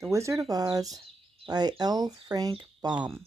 The Wizard of Oz by L. Frank Baum.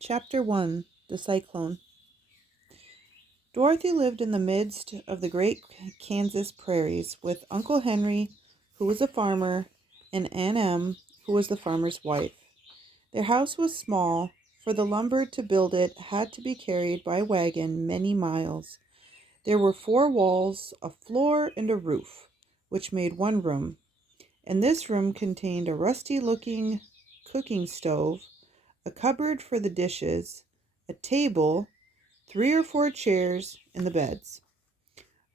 Chapter 1. The Cyclone. Dorothy lived in the midst of the great Kansas prairies with Uncle Henry, who was a farmer, and Aunt Em, who was the farmer's wife. Their house was small, for the lumber to build it had to be carried by wagon many miles. There were 4 walls, a floor, and a roof, which made one room. And this room contained a rusty-looking cooking stove, a cupboard for the dishes, a table, 3 or 4 chairs, and the beds.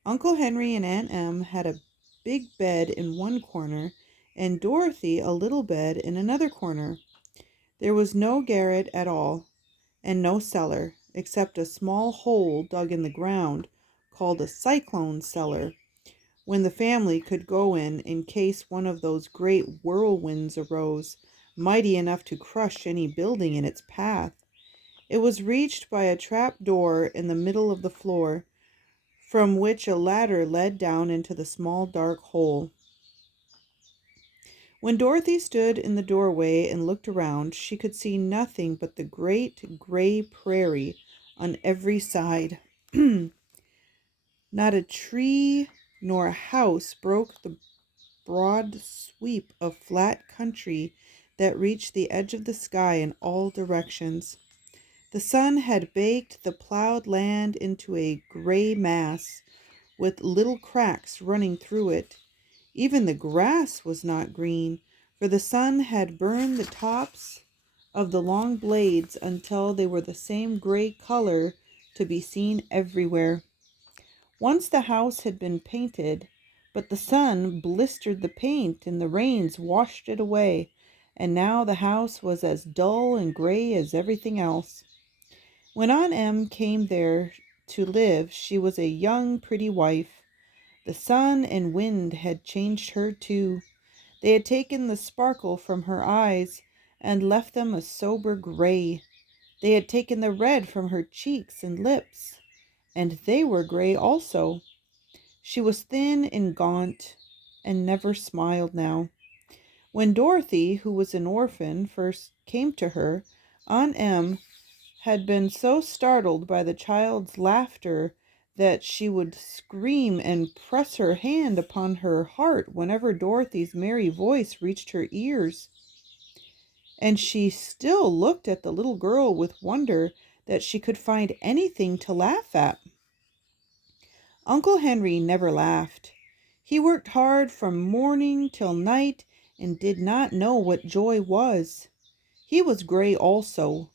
Uncle Henry and Aunt Em had a big bed in one corner, and Dorothy a little bed in another corner. There was no garret at all, and no cellar, except a small hole dug in the ground, called a cyclone cellar, when the family could go in case one of those great whirlwinds arose, mighty enough to crush any building in its path. It was reached by a trap door in the middle of the floor, from which a ladder led down into the small dark hole. When Dorothy stood in the doorway and looked around, she could see nothing but the great gray prairie on every side. Not a tree nor a house broke the broad sweep of flat country that reached the edge of the sky in all directions. The sun had baked the plowed land into a gray mass, with little cracks running through it. Even the grass was not green, for the sun had burned the tops of the long blades until they were the same gray color to be seen everywhere. Once the house had been painted, but the sun blistered the paint and the rains washed it away, and now the house was as dull and gray as everything else. When Aunt Em came there to live, she was a young, pretty wife. The sun and wind had changed her too. They had taken the sparkle from her eyes and left them a sober gray. They had taken the red from her cheeks and lips, and they were gray also. She was thin and gaunt, and never smiled now. When Dorothy, who was an orphan, first came to her, Aunt Em had been so startled by the child's laughter that she would scream and press her hand upon her heart whenever Dorothy's merry voice reached her ears. And she still looked at the little girl with wonder that she could find anything to laugh at. Uncle Henry never laughed. He worked hard from morning till night and did not know what joy was. He was gray also,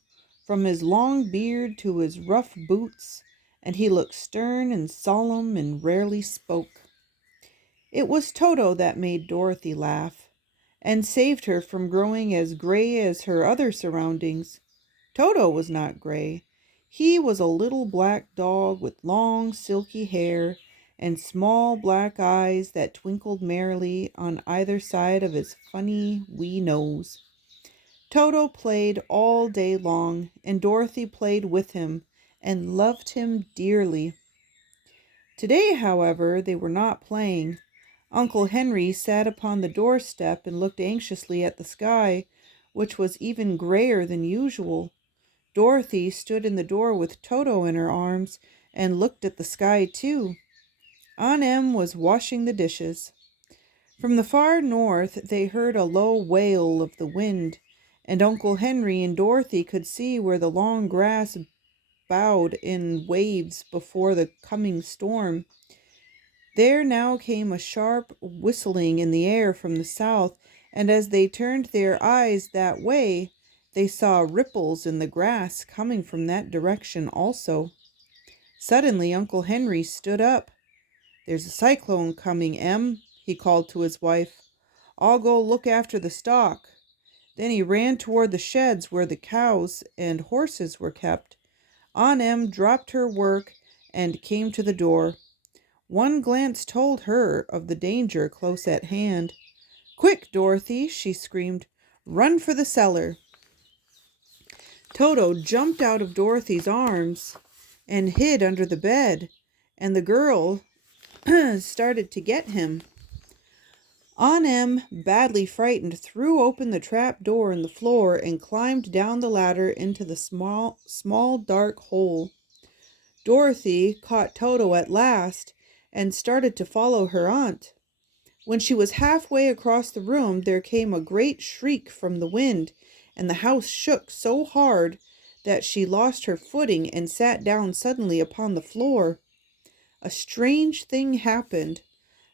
from his long beard to his rough boots, and he looked stern and solemn and rarely spoke. It was Toto that made Dorothy laugh, and saved her from growing as gray as her other surroundings. Toto was not gray. He was a little black dog with long silky hair and small black eyes that twinkled merrily on either side of his funny wee nose. Toto played all day long, and Dorothy played with him and loved him dearly. Today, however, they were not playing. Uncle Henry sat upon the doorstep and looked anxiously at the sky, which was even grayer than usual. Dorothy stood in the door with Toto in her arms and looked at the sky too. Aunt Em was washing the dishes. From the far north they heard a low wail of the wind, and Uncle Henry and Dorothy could see where the long grass bowed in waves before the coming storm. There now came a sharp whistling in the air from the south, and as they turned their eyes that way, they saw ripples in the grass coming from that direction also. Suddenly Uncle Henry stood up. "There's a cyclone coming, Em," he called to his wife. "I'll go look after the stock." Then he ran toward the sheds where the cows and horses were kept. Aunt Em dropped her work and came to the door. One glance told her of the danger close at hand. "Quick, Dorothy," she screamed. "Run for the cellar." Toto jumped out of Dorothy's arms and hid under the bed, and the girl started to get him. Aunt Em, badly frightened, threw open the trap door in the floor and climbed down the ladder into the small dark hole. Dorothy caught Toto at last and started to follow her aunt. When she was halfway across the room, there came a great shriek from the wind, and the house shook so hard that she lost her footing and sat down suddenly upon the floor. A strange thing happened.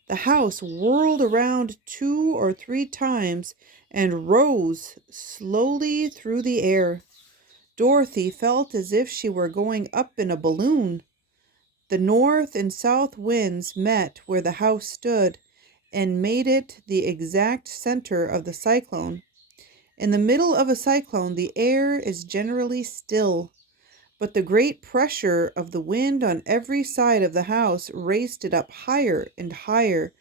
The house whirled around 2 or 3 times and rose slowly through the air. Dorothy felt as if she were going up in a balloon. The north and south winds met where the house stood and made it the exact center of the cyclone. In the middle of a cyclone, the air is generally still, but the great pressure of the wind on every side of the house raised it up higher and higher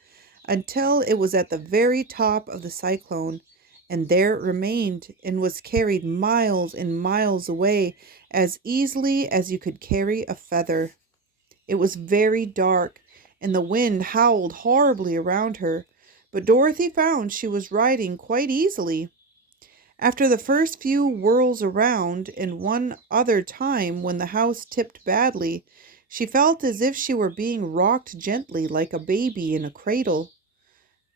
until it was at the very top of the cyclone, and there it remained and was carried miles and miles away as easily as you could carry a feather. It was very dark, and the wind howled horribly around her, but Dorothy found she was riding quite easily. After the first few whirls around, and one other time when the house tipped badly, she felt as if she were being rocked gently like a baby in a cradle.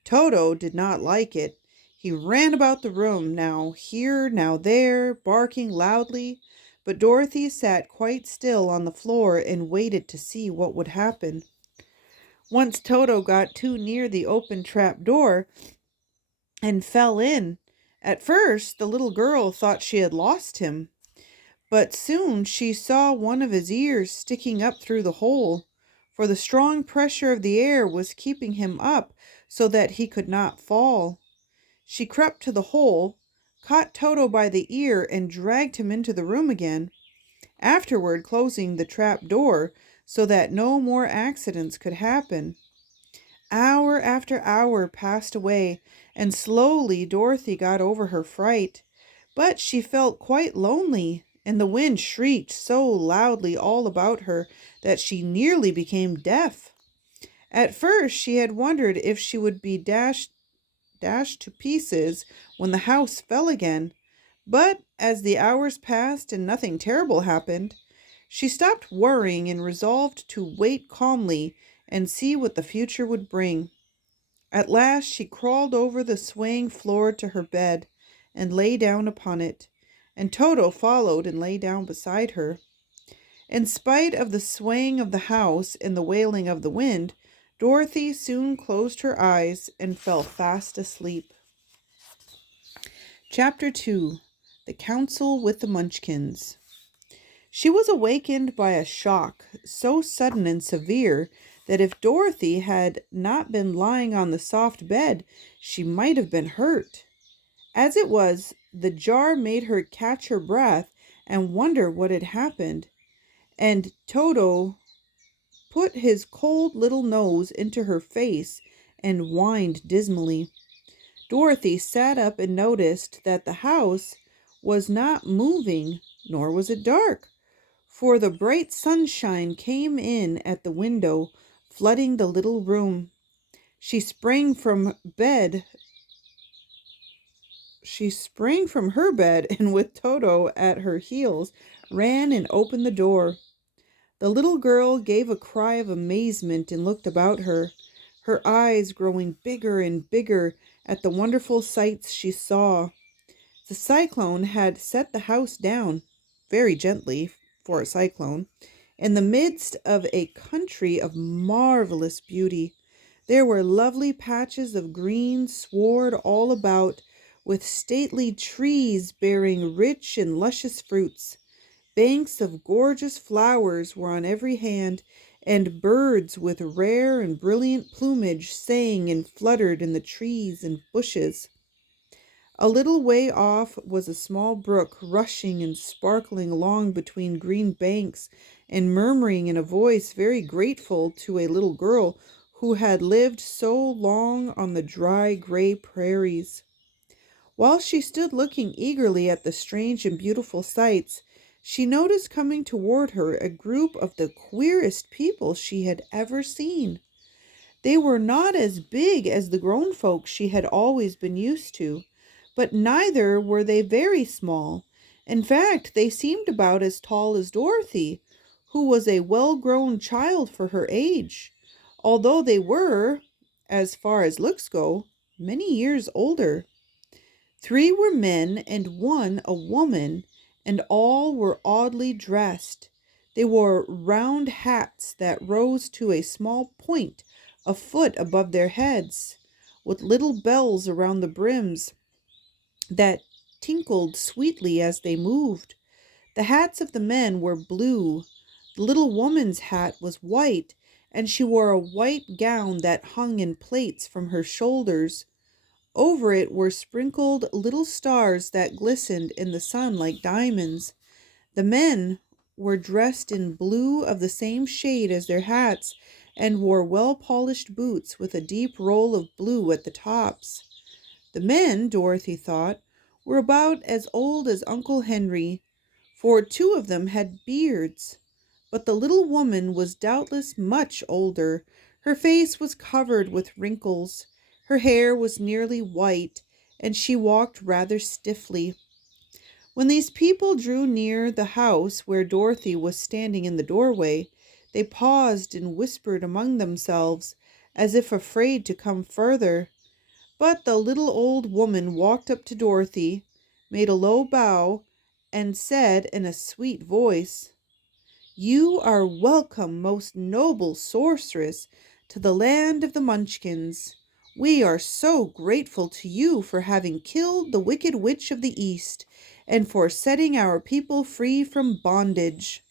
Toto did not like it. He ran about the room, now here, now there, barking loudly, but Dorothy sat quite still on the floor and waited to see what would happen. Once Toto got too near the open trap door and fell in. At first, the little girl thought she had lost him, but soon she saw one of his ears sticking up through the hole, for the strong pressure of the air was keeping him up so that he could not fall. She crept to the hole, caught Toto by the ear, and dragged him into the room again, afterward closing the trap door so that no more accidents could happen. Hour after hour passed away, and slowly Dorothy got over her fright, but she felt quite lonely, and the wind shrieked so loudly all about her that she nearly became deaf. At first she had wondered if she would be dashed to pieces when the house fell again, but as the hours passed and nothing terrible happened, she stopped worrying and resolved to wait calmly and see what the future would bring. At last she crawled over the swaying floor to her bed and lay down upon it, and Toto followed and lay down beside her. In spite of the swaying of the house and the wailing of the wind, Dorothy soon closed her eyes and fell fast asleep. Chapter 2. The Council with the Munchkins. She was awakened by a shock so sudden and severe that if Dorothy had not been lying on the soft bed, she might have been hurt. As it was, the jar made her catch her breath and wonder what had happened, and Toto put his cold little nose into her face and whined dismally. Dorothy sat up and noticed that the house was not moving, nor was it dark, for the bright sunshine came in at the window, flooding the little room. She sprang from her bed and with Toto at her heels ran and opened the door. The little girl gave a cry of amazement and looked about her, her eyes growing bigger and bigger at the wonderful sights she saw. The cyclone had set the house down, very gently for a cyclone, in the midst of a country of marvelous beauty. There were lovely patches of green sward all about, with stately trees bearing rich and luscious fruits. Banks of gorgeous flowers were on every hand, and birds with rare and brilliant plumage sang and fluttered in the trees and bushes. A little way off was a small brook rushing and sparkling along between green banks and murmuring in a voice very grateful to a little girl who had lived so long on the dry gray prairies. While she stood looking eagerly at the strange and beautiful sights, she noticed coming toward her a group of the queerest people she had ever seen. They were not as big as the grown folks she had always been used to, but neither were they very small. In fact, they seemed about as tall as Dorothy, who was a well grown child for her age, although they were, as far as looks go, many years older. Three were men and one a woman, and all were oddly dressed. They wore round hats that rose to a small point a foot above their heads, with little bells around the brims that tinkled sweetly as they moved. The hats of the men were blue. The little woman's hat was white, and she wore a white gown that hung in plaits from her shoulders. Over it were sprinkled little stars that glistened in the sun like diamonds. The men were dressed in blue of the same shade as their hats and wore well polished boots with a deep roll of blue at the tops. The men, Dorothy thought, were about as old as Uncle Henry, for two of them had beards. But the little woman was doubtless much older. Her face was covered with wrinkles. Her hair was nearly white, and she walked rather stiffly. When these people drew near the house where Dorothy was standing in the doorway, they paused and whispered among themselves, as if afraid to come further. But the little old woman walked up to Dorothy, made a low bow, and said in a sweet voice, "You are welcome, most noble sorceress, to the land of the Munchkins. We are so grateful to you for having killed the wicked witch of the East and for setting our people free from bondage."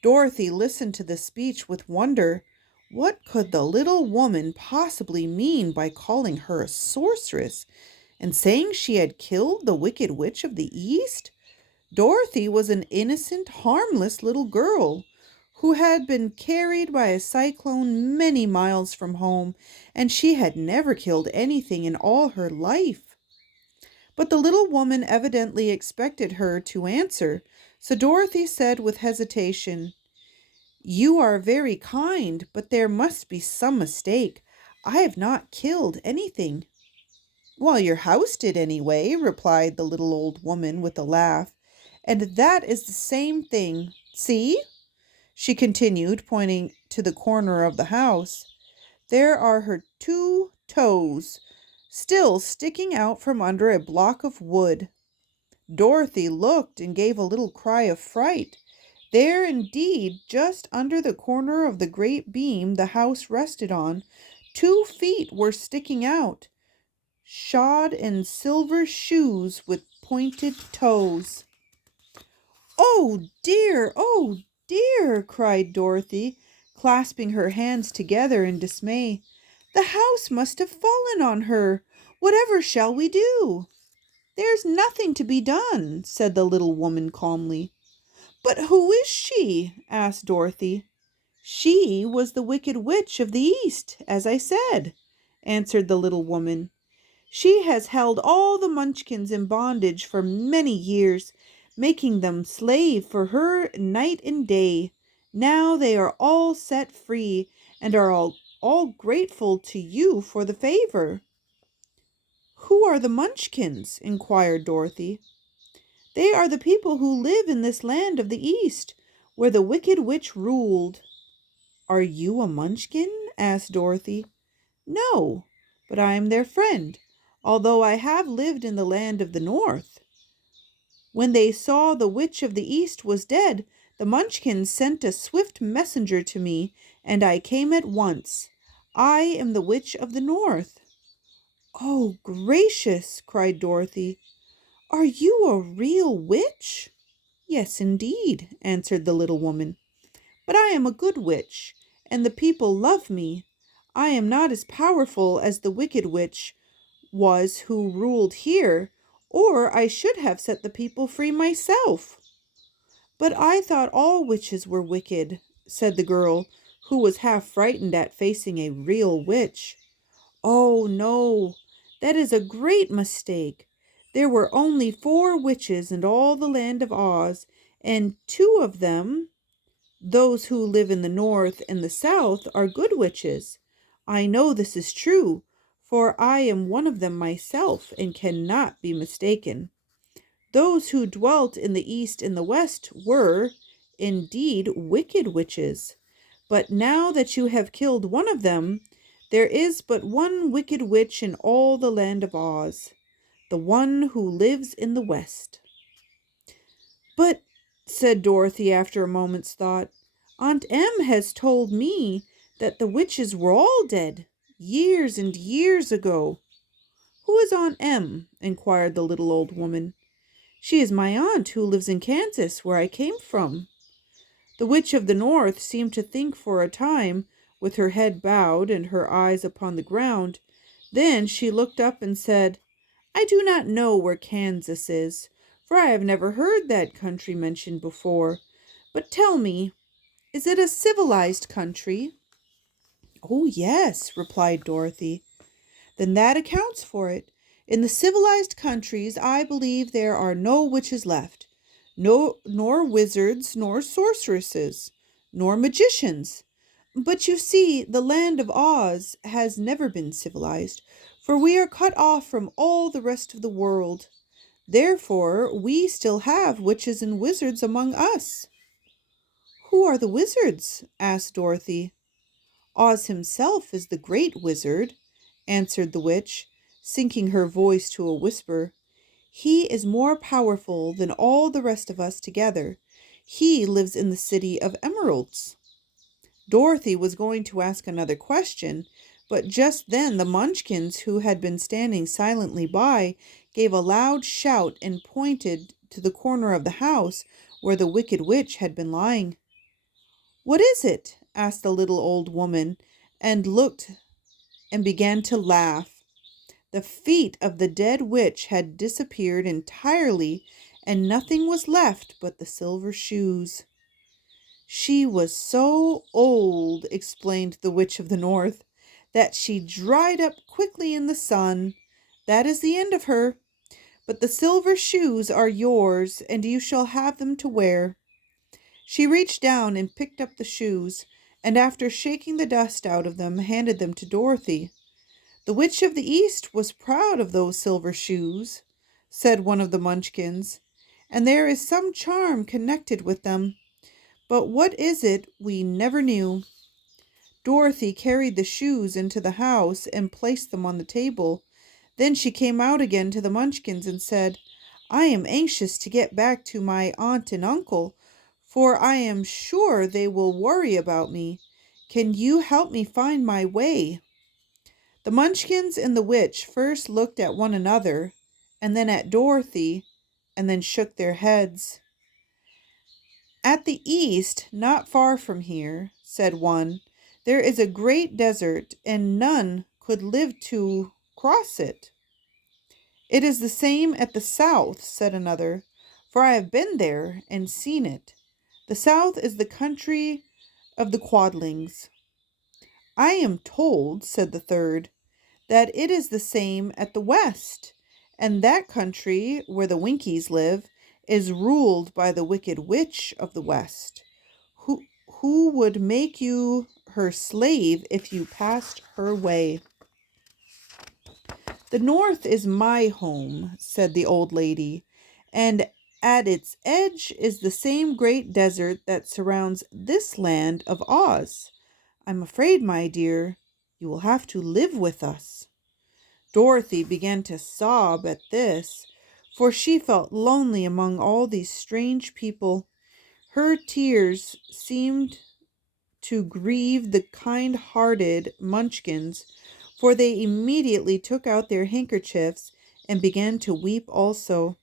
Dorothy listened to this speech with wonder. What could the little woman possibly mean by calling her a sorceress and saying she had killed the wicked witch of the East? Dorothy was an innocent, harmless little girl who had been carried by a cyclone many miles from home, and she had never killed anything in all her life. But the little woman evidently expected her to answer, so Dorothy said with hesitation, "You are very kind, but there must be some mistake. I have not killed anything." "Well, your house did anyway," replied the little old woman with a laugh. "And that is the same thing. See," she continued, pointing to the corner of the house. "There are her two toes, still sticking out from under a block of wood." Dorothy looked and gave a little cry of fright. There indeed, just under the corner of the great beam the house rested on, 2 feet were sticking out, shod in silver shoes with pointed toes. "Oh dear, oh dear!" cried Dorothy, clasping her hands together in dismay. "The house must have fallen on her. Whatever shall we do?" "There's nothing to be done," said the little woman calmly. "But who is she?" asked Dorothy. "She was the wicked witch of the East, as I said," answered the little woman. "She has held all the Munchkins in bondage for many years, making them slave for her night and day. Now they are all set free and are all grateful to you for the favor." "Who are the Munchkins?" inquired Dorothy. "They are the people who live in this land of the East, where the wicked witch ruled." "Are you a Munchkin?" asked Dorothy. "No, but I am their friend, although I have lived in the land of the North. When they saw the witch of the East was dead, the Munchkins sent a swift messenger to me, and I came at once. I am the witch of the North." "Oh, gracious!" cried Dorothy. "Are you a real witch?" "Yes, indeed," answered the little woman. "But I am a good witch, and the people love me. I am not as powerful as the wicked witch was who ruled here, or I should have set the people free myself." "But I thought all witches were wicked," said the girl, who was half frightened at facing a real witch. "Oh, no, that is a great mistake. There were only 4 witches in all the land of Oz, and 2 of them, those who live in the North and the South, are good witches. I know this is true, for I am one of them myself and cannot be mistaken. Those who dwelt in the east and the west were, indeed, wicked witches. But now that you have killed one of them, there is but one wicked witch in all the land of Oz, the one who lives in the west. But, said Dorothy after a moment's thought, Aunt Em has told me that the witches were all dead, years and years ago. Who is Aunt Em? Inquired the little old woman. She is my aunt who lives in Kansas, where I came from. The witch of the north seemed to think for a time, with her head bowed and her eyes upon the ground. Then she looked up and said, I do not know where Kansas is, for I have never heard that country mentioned before. But tell me, is it a civilized country? Oh, yes, replied Dorothy. Then that accounts for it. In the civilized countries, I believe there are no witches left, nor wizards, nor sorceresses, nor magicians. But you see, the land of Oz has never been civilized, for we are cut off from all the rest of the world. Therefore, we still have witches and wizards among us. Who are the wizards? Asked Dorothy. Oz himself is the great wizard, answered the witch, sinking her voice to a whisper. He is more powerful than all the rest of us together. He lives in the city of emeralds. Dorothy was going to ask another question, but just then the Munchkins, who had been standing silently by, gave a loud shout and pointed to the corner of the house where the wicked witch had been lying. What is it? Asked the little old woman, and looked and began to laugh. The feet of the dead witch had disappeared entirely, and nothing was left but the silver shoes. She was so old, explained the witch of the north, that she dried up quickly in the sun. That is the end of her. But the silver shoes are yours, and you shall have them to wear. She reached down and picked up the shoes, and after shaking the dust out of them, handed them to Dorothy. The witch of the east was proud of those silver shoes, said one of the Munchkins, and there is some charm connected with them. But what is it we never knew? Dorothy carried the shoes into the house and placed them on the table. Then she came out again to the Munchkins and said, I am anxious to get back to my aunt and uncle, for I am sure they will worry about me. Can you help me find my way? The Munchkins and the witch first looked at one another, and then at Dorothy, and then shook their heads. At the east, not far from here, said one, there is a great desert, and none could live to cross it. It is the same at the south, said another, for I have been there and seen it. The south is the country of the Quadlings. I am told, said the third, that it is the same at the west, and that country where the Winkies live is ruled by the wicked witch of the west, who would make you her slave if you passed her way. The north is my home, said the old lady, and at its edge is the same great desert that surrounds this land of Oz. I'm afraid, my dear, you will have to live with us. Dorothy began to sob at this, for she felt lonely among all these strange people. Her tears seemed to grieve the kind-hearted Munchkins, for they immediately took out their handkerchiefs and began to weep also.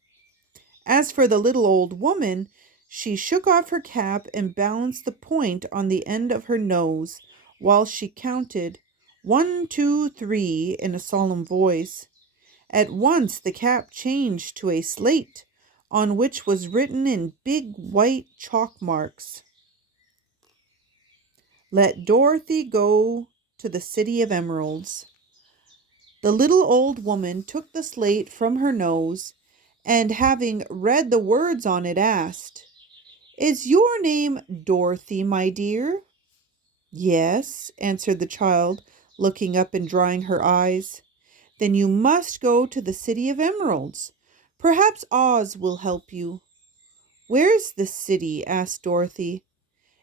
As for the little old woman, she shook off her cap and balanced the point on the end of her nose, while she counted 1, 2, 3 in a solemn voice. At once the cap changed to a slate, on which was written in big white chalk marks, Let Dorothy go to the City of Emeralds. The little old woman took the slate from her nose, and having read the words on it, asked, Is your name Dorothy, my dear? Yes, answered the child, looking up and drying her eyes. Then you must go to the City of Emeralds. Perhaps Oz will help you. Where's the city? Asked Dorothy.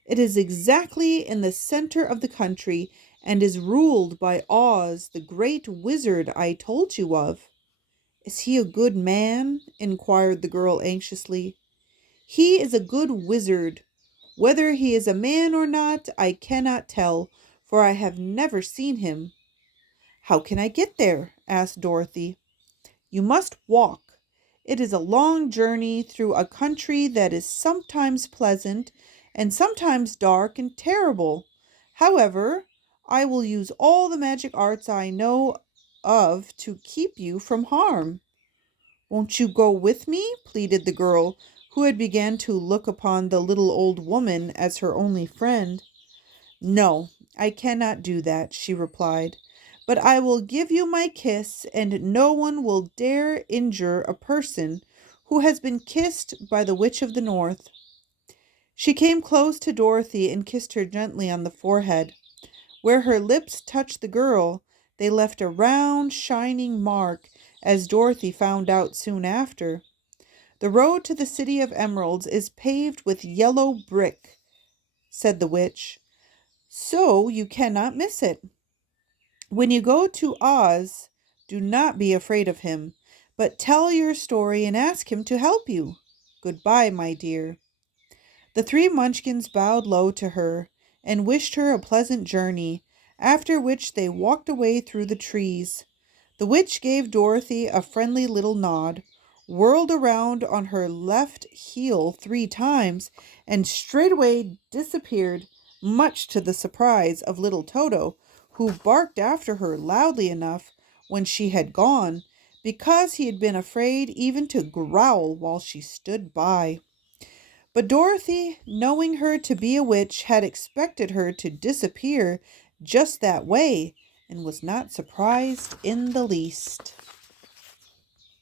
It is exactly in the center of the country and is ruled by Oz, the great wizard I told you of. Is he a good man? Inquired the girl anxiously. He is a good wizard. Whether he is a man or not, I cannot tell, for I have never seen him. How can I get there? Asked Dorothy. You must walk. It is a long journey through a country that is sometimes pleasant and sometimes dark and terrible. However, I will use all the magic arts I know of to keep you from harm. Won't you go with me? Pleaded the girl, who had begun to look upon the little old woman as her only friend. No, I cannot do that, she replied. But I will give you my kiss, and no one will dare injure a person who has been kissed by the Witch of the North. She came close to Dorothy and kissed her gently on the forehead. Where her lips touched the girl, they left a round, shining mark, as Dorothy found out soon after. The road to the City of Emeralds is paved with yellow brick, said the witch, so you cannot miss it. When you go to Oz, do not be afraid of him, but tell your story and ask him to help you. Goodbye, my dear. The three Munchkins bowed low to her and wished her a pleasant journey, after which they walked away through the trees. The witch gave Dorothy a friendly little nod, whirled around on her left heel 3 times, and straightway disappeared, much to the surprise of little Toto, who barked after her loudly enough when she had gone, because he had been afraid even to growl while she stood by. But Dorothy, knowing her to be a witch, had expected her to disappear just that way, and was not surprised in the least.